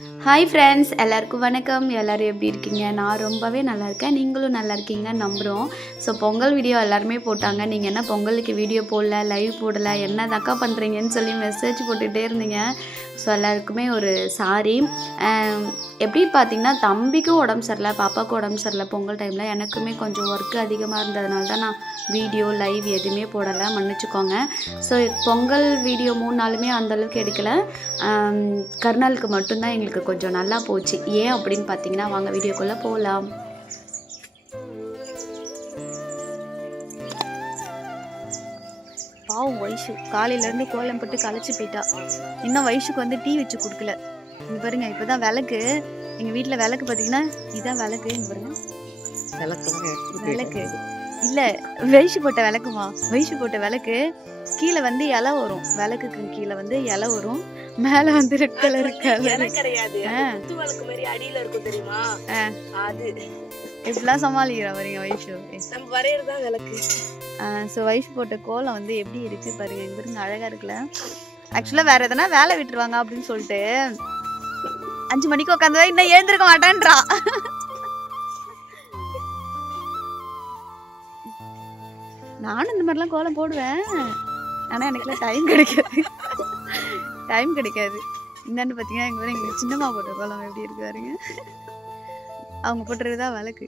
Hi friends, எல்லாருக்கும் வணக்கம். எல்லோரும் எப்படி இருக்கீங்க? நான் ரொம்பவே நல்லா இருக்கேன். நீங்களும் நல்லா இருக்கீங்கன்னு நம்புகிறோம். ஸோ பொங்கல் வீடியோ எல்லாருமே போட்டாங்க. நீங்கள் என்ன பொங்கலுக்கு வீடியோ போடல, லைவ் போடலை, என்ன தக்கா பண்ணுறீங்கன்னு சொல்லி மெசேஜ் போட்டுகிட்டே இருந்தீங்க. ஸோ எல்லாருக்குமே ஒரு சாரி. எப்படி பார்த்தீங்கன்னா, தம்பிக்கும் உடம்பு சரியில்லை, பாப்பாவுக்கும் உடம்பு சரியில்லை பொங்கல் டைமில். எனக்குமே கொஞ்சம் ஒர்க்கு அதிகமாக இருந்ததுனால தான் நான் வீடியோ லைவ் எதுவுமே போடலை, மன்னிச்சுக்கோங்க. ஸோ பொங்கல் வீடியோ 3 நாளுமே அந்தளவுக்கு எடுக்கலை. கருநாளுக்கு மட்டும்தான் எங்களுக்கு கொஞ்சம் நல்லா போச்சு. ஏன் அப்படின்னு பார்த்தீங்கன்னா, வாங்க வீடியோக்குள்ளே போகலாம். பாவம் வைஷு காலையிலேருந்து கோலம் போட்டு களைச்சி போயிட்டா. இன்னும் வைஷுக்கு வந்து டீ வச்சு கொடுக்கல. இங்கே பாருங்க, இப்போ தான் விளக்கு எங்கள் வீட்டில் விளக்கு பார்த்தீங்கன்னா இதுதான் விளக்கு. இங்கே பாருங்க, விளக்கு இல்லை, வைஷு போட்ட விளக்குமா, வைஷு போட்ட விளக்கு. கீழே வந்து இலை வரும், விளக்குக்கு கீழே வந்து இலை வரும், மேல வந்து ரெட் கலர் கிடையாது, அடியில இருக்கும் தெரியுமா? அது இப்படிலாம் சமாளிக்கிறா பாருங்க வைஷு. நம்ம வரையறதுதான் விளக்கு. ஸோ வைஷு போட்ட கோலம் வந்து எப்படி இருக்கு பாருங்க. இங்க பாருங்க, அழகா இருக்குல்ல. ஆக்சுவலா வேற எதனா வேலை விட்டுருவாங்க அப்படின்னு சொல்லிட்டு 5 மணிக்கு உட்காந்து இன்னும் எழுந்திருக்க மாட்டேன்றா. நானும் இந்த மாதிரிலாம் கோலம் போடுவேன், ஆனால் எனக்குலாம் டைம் கிடைக்காது. என்னன்னு பார்த்தீங்கன்னா, எங்களுக்கு சின்னம்மா போட்ட கோலம் எப்படி இருக்கு பாருங்க. அவங்க போட்டுறதுதான் விளக்கு,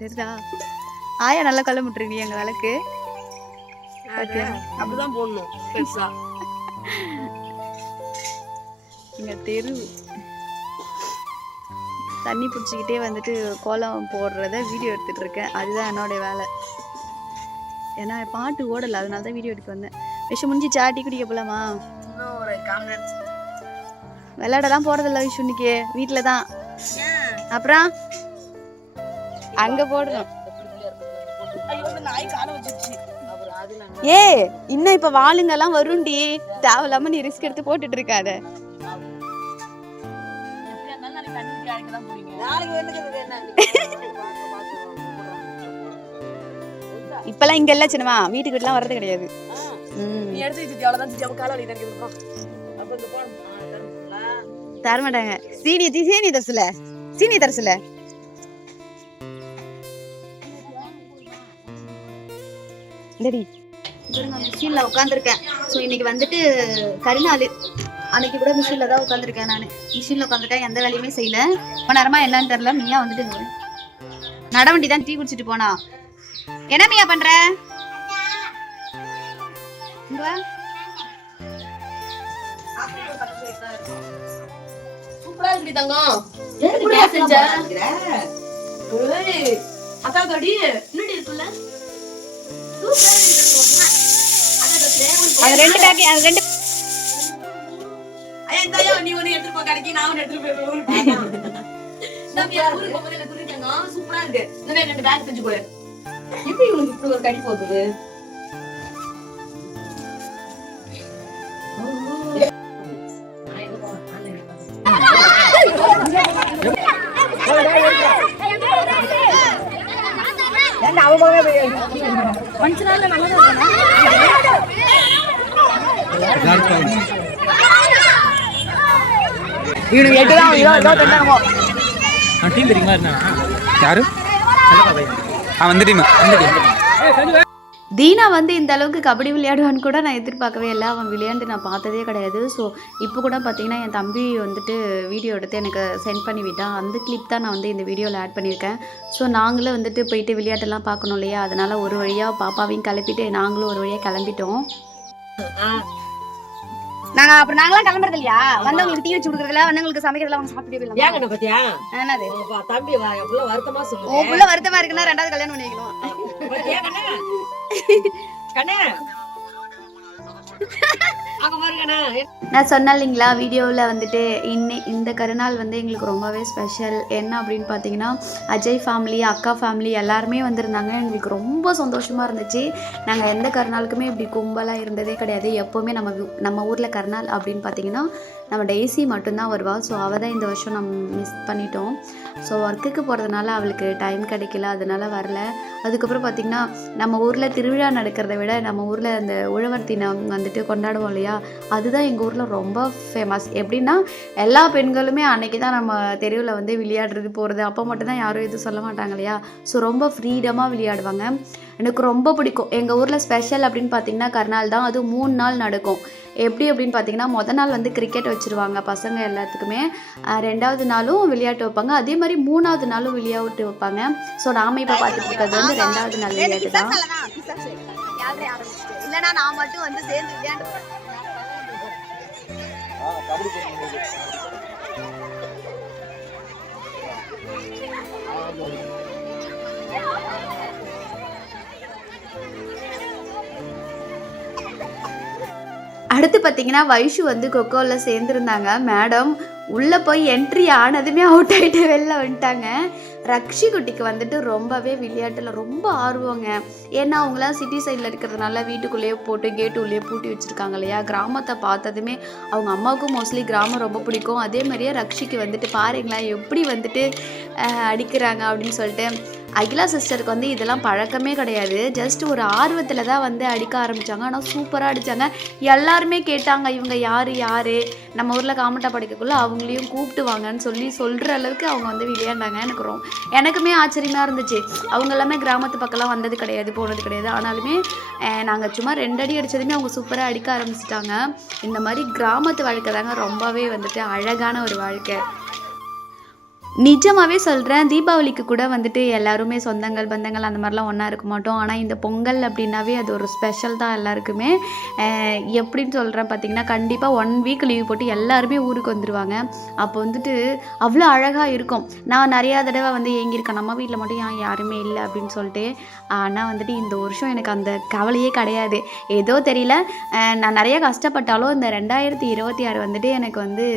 தெரியுதா? ஆயா நல்லா கோலம் போட்டுருவீங்க எங்கள் விளக்கு. அப்படிதான் போடணும் பெருசா. எங்க தெரு தண்ணி பிடிச்சிக்கிட்டே வந்துட்டு கோலம் போடுறத வீடியோ எடுத்துட்டு இருக்கேன். அதுதான் என்னோடைய வேலை. ஏன்னா பாட்டு ஓடலை, அதனால தான் வீடியோ எடுக்க வந்தேன். விஷயம் முடிஞ்சிச்சா? டீ குடிக்க போலாமா? விளையாடலாம் போறதில்ல விஷு இன்னைக்கு, வீட்டில் தான். அப்புறம் அங்க போடுறோம். ஏ இன்னும் இப்ப வாளுங்கெல்லாம் வருண்டி, தேவையில்லாம நீ ரிஸ்க் எடுத்து போட்டுட்டு இருக்காத. இப்பெல்லாம் இங்க இல்ல சின்னமா, வீட்டுக்கு வீட்டுலாம் வர்றது கிடையாது. தர மாட்டாங்க. சீனி தரசுல மிஷின்ல உட்காந்துருக்கேன். ஸோ இன்னைக்கு வந்துட்டு கரிநாள். அன்னைக்கு கூட மிஷின்ல தான் உட்காந்துருக்கேன். நான் மிஷின்ல உட்காந்துட்டேன், எந்த வேலையுமே செய்யல. ரொம்ப நேரமா என்னன்னு தெரியல. மியா வந்துட்டு நடவண்டி தான் டீ குடிச்சிட்டு போனா. என்ன மியா பண்ற? சூப்பரா இருக்கு தங்கம். என்ன செஞ்ச? அக்கா கடி என்னடி இருக்குல்ல? சூப்பரா இருக்கு. அது ரெண்டு பேக்கெட், அது ரெண்டு. ஐயா இந்தாயா, நீ ஒன்னு எடுத்து போ கடைக்கு, நான் ஒன்னு எடுத்து போய் ஊருக்கு. தம்பியா ஊருக்கு போறதுல குடிங்க. சூப்பரா இருக்கு. இந்த மாதிரி 2 பேக் செஞ்சு கொடு. எப்படி உங்களுக்கு இப்படி ஒரு கடி போகுது? கொஞ்ச நாள்ல நல்லதா தீனா வந்து இந்த அளவுக்கு கபடி விளையாடுவான்னு கூட நான் எதிர்பார்க்கவே இல்லை. அவன் விளையாண்டு நான் பார்த்ததே கிடையாது. ஸோ இப்போ கூட பார்த்தீங்கன்னா, என் தம்பி வந்துட்டு வீடியோ எடுத்து எனக்கு சென்ட் பண்ணி விட்டான். அந்த கிளிப் தான் நான் வந்து இந்த வீடியோவில் ஆட் பண்ணியிருக்கேன். ஸோ நாங்களும் வந்துட்டு போயிட்டு விளையாட்டெல்லாம் பார்க்கணும் இல்லையா, அதனால் ஒரு வழியாக பாப்பாவையும் கிளப்பிட்டு நாங்களும் ஒரு வழியாக கிளம்பிட்டோம். நாங்களாம் கிளம்புறது இல்லையா, வந்தவங்களுக்கு டீ வச்சு கொடுக்குறதுல, வந்தவங்களுக்கு சமைக்கிறதுல அவங்க சாப்பிட்டு போயிடலாம். என்னது தம்பி வருத்தமா இருக்குன்னா 2வது கல்யாணம் பண்ணிக்கணும். நான் சொன்னேன் இல்லைங்களா வீடியோவில் வந்துட்டு இந்த கருநாள் வந்து எங்களுக்கு ரொம்பவே ஸ்பெஷல். என்ன அப்படின்னு பார்த்தீங்கன்னா, அஜய் ஃபேமிலி, அக்கா ஃபேமிலி எல்லாருமே வந்திருந்தாங்க. எங்களுக்கு ரொம்ப சந்தோஷமாக இருந்துச்சு. நாங்கள் எந்த கருநாளுக்குமே இப்படி கும்பலாக இருந்ததே கிடையாது. எப்போவுமே நம்ம ஊரில் கருநாள் அப்படின்னு பார்த்தீங்கன்னா நம்ம டெய்ஸி மட்டும்தான் வருவாள். ஸோ அவள் தான் இந்த வருஷம் நம்ம மிஸ் பண்ணிட்டோம். ஸோ ஒர்க்குக்கு போகிறதுனால அவளுக்கு டைம் கிடைக்கல, அதனால் வரல. அதுக்கப்புறம் பார்த்திங்கன்னா, நம்ம ஊரில் திருவிழா நடக்கிறத விட நம்ம ஊரில் அந்த உழவர் தினம் வந்துட்டு கொண்டாடுவோம் இல்லையா, இல்லையா, அதுதான் எங்கள் ஊரில் ரொம்ப ஃபேமஸ். எப்படின்னா எல்லா பெண்களுமே அன்றைக்கி தான் நம்ம தெருவில் வந்து விளையாடுறது போகிறது, அப்போ மட்டும்தான் யாரும் எதுவும் சொல்ல மாட்டாங்க இல்லையா. ஸோ ரொம்ப ஃப்ரீடமாக விளையாடுவாங்க. எனக்கு ரொம்ப பிடிக்கும். எங்கள் ஊரில் ஸ்பெஷல் அப்படின்னு பார்த்திங்கன்னா கருநாள் தான். அதுவும் 3 நாள் நடக்கும். எப்படி அப்படின்னு பார்த்தீங்கன்னா மொதல் நாள் வந்து கிரிக்கெட் வச்சுருவாங்க பசங்க எல்லாத்துக்குமே. 2வது நாளும் விளையாட்டு வைப்பாங்க. அதே மாதிரி 3வது நாளும் விளையாட்டு வைப்பாங்க. ஸோ நாம் இப்போ பார்த்துட்டு இருக்கிறது வந்து 2வது நாள் விளையாட்டு தான். இல்லைனா நான் மட்டும் வந்து சேர்ந்து விளையாண்டு அடுத்து பார்த்தீங்கன்னா வைஷு வந்து கொக்கோவில் சேர்ந்துருந்தாங்க. மேடம் உள்ளே போய் என்ட்ரி ஆனதுமே அவுட் ஆகிட்டு வெளில வந்துட்டாங்க. ரக்ஷி குட்டிக்கு வந்துட்டு ரொம்பவே விளையாட்டில் ரொம்ப ஆர்வங்க. ஏன்னா அவங்களாம் சிட்டி சைடில் இருக்கிறதுனால வீட்டுக்குள்ளேயே போட்டு கேட்டு உள்ளே பூட்டி வச்சுருக்காங்க இல்லையா. கிராமத்தை பார்த்ததுமே அவங்க அம்மாவுக்கும் மோஸ்ட்லி கிராமம் ரொம்ப பிடிக்கும். அதே மாதிரியே ரக்ஷிக்கு வந்துட்டு பாருங்களேன் எப்படி வந்துட்டு அடிக்கிறாங்க அப்படின்னு சொல்லிட்டு. அகிலா சிஸ்டருக்கு வந்து இதெல்லாம் பழக்கமே கிடையாது. ஜஸ்ட் ஒரு ஆர்வத்தில் தான் வந்து அடிக்க ஆரம்பித்தாங்க. ஆனால் சூப்பராக அடித்தாங்க. எல்லாருமே கேட்டாங்க இவங்க யார் நம்ம ஊரில் காமெண்டா படிக்கக்குள்ளே அவங்களையும் கூப்பிட்டு வாங்கன்னு சொல்கிற அளவுக்கு அவங்க வந்து விளையாண்டாங்க. எனக்குமே ஆச்சரியமாக இருந்துச்சு. அவங்க எல்லாமே கிராமத்து பக்கம்லாம் வந்தது கிடையாது, போனது கிடையாது. ஆனாலுமே நாங்கள் சும்மா 2 அடி அடித்ததுமே அவங்க சூப்பராக அடிக்க ஆரம்பிச்சிட்டாங்க. இந்த மாதிரி கிராமத்து வாழ்க்கை தாங்க ரொம்பவே வந்துட்டு அழகான ஒரு வாழ்க்கை. நிஜமாகவே சொல்கிறேன். தீபாவளிக்கு கூட வந்துட்டு எல்லாருமே சொந்தங்கள் பந்தங்கள் அந்த மாதிரிலாம் ஒன்றா இருக்க மாட்டோம். ஆனால் இந்த பொங்கல் அப்படின்னாவே அது ஒரு ஸ்பெஷல் தான் எல்லாருக்குமே. எப்படின்னு சொல்கிறேன் பார்த்திங்கன்னா கண்டிப்பாக 1 வீக் லீவ் போட்டு எல்லாருமே ஊருக்கு வந்துடுவாங்க. அப்போ வந்துட்டு அவ்வளோ அழகாக இருக்கும். நான் நிறையா தடவை வந்து ஏங்கியிருக்கேன் நம்ம வீட்டில் மட்டும் யாருமே இல்லை அப்படின்னு சொல்லிட்டு. ஆனால் வந்துட்டு இந்த வருஷம் எனக்கு அந்த கவலையே கிடையாது. ஏதோ தெரியல, நான் நிறையா கஷ்டப்பட்டாலும் இந்த 2026 வந்துட்டு எனக்கு வந்து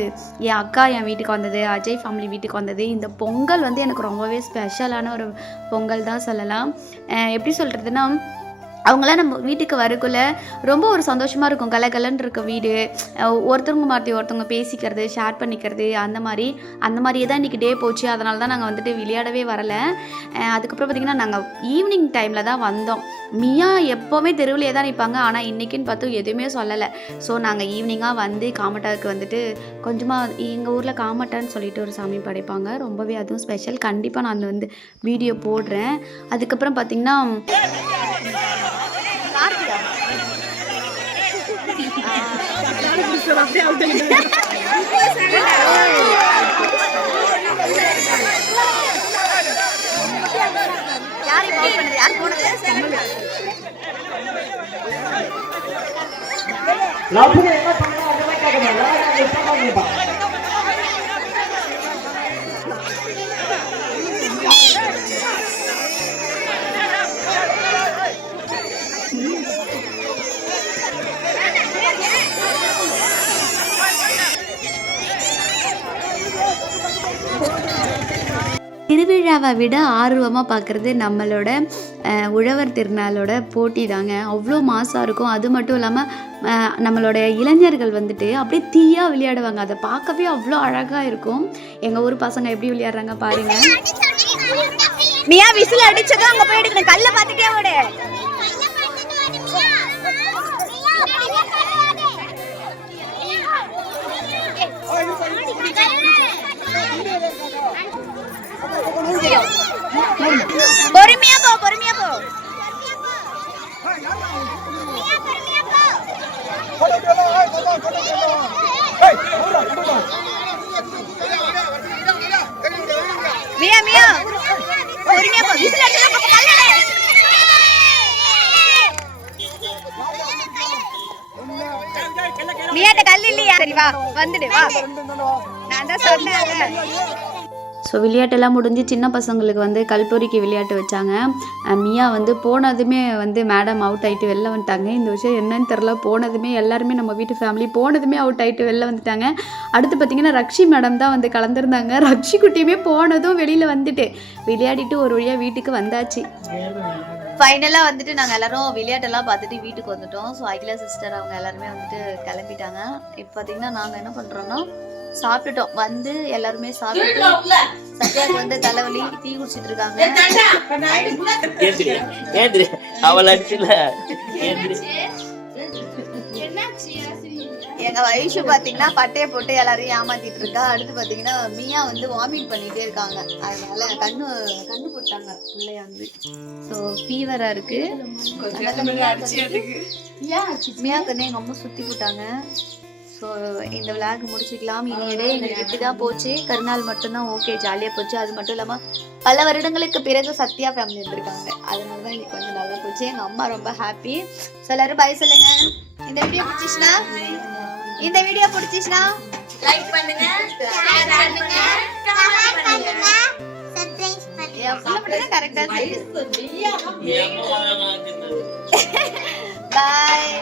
என் அக்கா என் வீட்டுக்கு வந்தது, அஜய் ஃபேமிலி வீட்டுக்கு வந்தது, இந்த பொங்கல் வந்து எனக்கு ரொம்பவே ஸ்பெஷலான ஒரு பொங்கல் தான் சொல்லலாம். எப்படி சொல்கிறதுனா அவங்களாம் நம்ம வீட்டுக்கு வரக்குள்ளே ரொம்ப ஒரு சந்தோஷமாக இருக்கும். கலகலன்னு இருக்க வீடு, ஒருத்தவங்க மாற்றி ஒருத்தவங்க பேசிக்கிறது, ஷேர் பண்ணிக்கிறது, அந்த மாதிரியே தான் இன்றைக்கி டே போச்சு. அதனால தான் நாங்கள் வந்துட்டு விளையாடவே வரலை. அதுக்கப்புறம் பார்த்திங்கன்னா நாங்கள் ஈவினிங் டைமில் தான் வந்தோம். மியா எப்போவுமே தெருவிலே தான் நிற்பாங்க. ஆனால் இன்றைக்கின்னு பார்த்து எதுவுமே சொல்லலை. ஸோ நாங்கள் ஈவினிங்காக வந்து காமட்டாவுக்கு வந்துட்டு கொஞ்சமாக எங்கள் ஊரில் காமட்டான்னு சொல்லிட்டு ஒரு சாமி படைப்பாங்க. ரொம்பவே அதுவும் ஸ்பெஷல். கண்டிப்பாக நான் அந்த வந்து வீடியோ போடுறேன். அதுக்கப்புறம் பார்த்திங்கன்னா திருவிழாவை விட ஆர்வமாக பார்க்குறது நம்மளோட உழவர் திருநாளோட போட்டி தாங்க. அவ்வளோ மாசாக இருக்கும். அது மட்டும் இல்லாமல் நம்மளோட இளைஞர்கள் வந்துட்டு அப்படியே தீயாக விளையாடுவாங்க. அதை பார்க்கவே அவ்வளோ அழகாக இருக்கும். எங்கள் ஊர் பசங்க எப்படி விளையாடுறாங்க பாருங்க. மியா விசில் அடிச்சதும் அங்கே போய் எடுக்கணும். கல்லை பார்த்துட்டே ஓடு. பொறுமையா போ. மியா பொறுமையா போ. விசில் அடிச்சதும் கல்லை மியாட்ட கல் இல்லையா? சரி வா வந்துடு வா. நான் தான் சொன்னேன். ஸோ விளையாட்டெல்லாம் முடிஞ்சு சின்ன பசங்களுக்கு வந்து கல்பொறிக்கு விளையாட்டு வச்சாங்க. மியா வந்து போனதுமே வந்து மேடம் அவுட் ஆகிட்டு வெளில வந்துட்டாங்க. இந்த விஷயம் என்னன்னு தெரில. போனதுமே எல்லாருமே நம்ம வீட்டு ஃபேமிலி போனதுமே அவுட் ஆகிட்டு வெளில வந்துட்டாங்க. அடுத்து பார்த்திங்கன்னா ரக்ஷி மேடம் தான் வந்து கலந்துருந்தாங்க. ரக்ஷி குட்டியுமே போனதும் வெளியில் வந்துட்டு விளையாடிட்டு ஒரு வழியாக வீட்டுக்கு வந்தாச்சு. ஃபைனலாக வந்துட்டு நாங்கள் எல்லோரும் விளையாட்டெல்லாம் பார்த்துட்டு வீட்டுக்கு வந்துட்டோம். ஸோ அகிலா சிஸ்டர் அவங்க எல்லாருமே வந்துட்டு கிளம்பிட்டாங்க. இப்போ பார்த்திங்கன்னா நாங்கள் என்ன பண்ணுறோன்னா சாப்பிட்டுட்டோம். வந்து எல்லாருமே சாப்பிட்டு சத்யாவுக்கு வந்து தலைவலி டீ குடிச்சிட்டு இருக்காங்க. அவள் அடிச்சுல எங்க வைஷு பாத்தீங்கன்னா பட்டைய போட்டு எல்லாரையும் ஏமாத்திட்டு இருக்கா. அடுத்து பாத்தீங்கன்னா மியா வந்து வாமிட் பண்ணிட்டே இருக்காங்க. அதனால கண்ணு போட்டாங்க பிள்ளைய வந்து. ஸோ ஃபீவரா இருக்கு. மியாக்கு வந்து எங்க அம்மா சுத்தி போட்டாங்க. ஸோ இந்த விளாக் முடிச்சுக்கலாம். இனியடே எங்களுக்கு இப்படிதான் போச்சு. கருநாள் மட்டும்தான் ஓகே, ஜாலியாக போச்சு. அது மட்டும் இல்லாமல் பல வருடங்களுக்கு பிறகு சத்யா ஃபேமிலி வந்திருக்காங்க. அதனால தான் இன்னைக்கு கொஞ்சம் நல்லா போச்சு. எங்கள் அம்மா ரொம்ப ஹாப்பி. ஸோ எல்லாரும் பாய் சொல்லுங்க. இந்த வீடியோ பிடிச்சிச்சுன்னா லைக் பண்ணுங்க, ஷேர் பண்ணுங்க, கமெண்ட் பண்ணுங்க, சப்ஸ்கிரைப் பண்ணுங்க. கரெக்டா பாய்.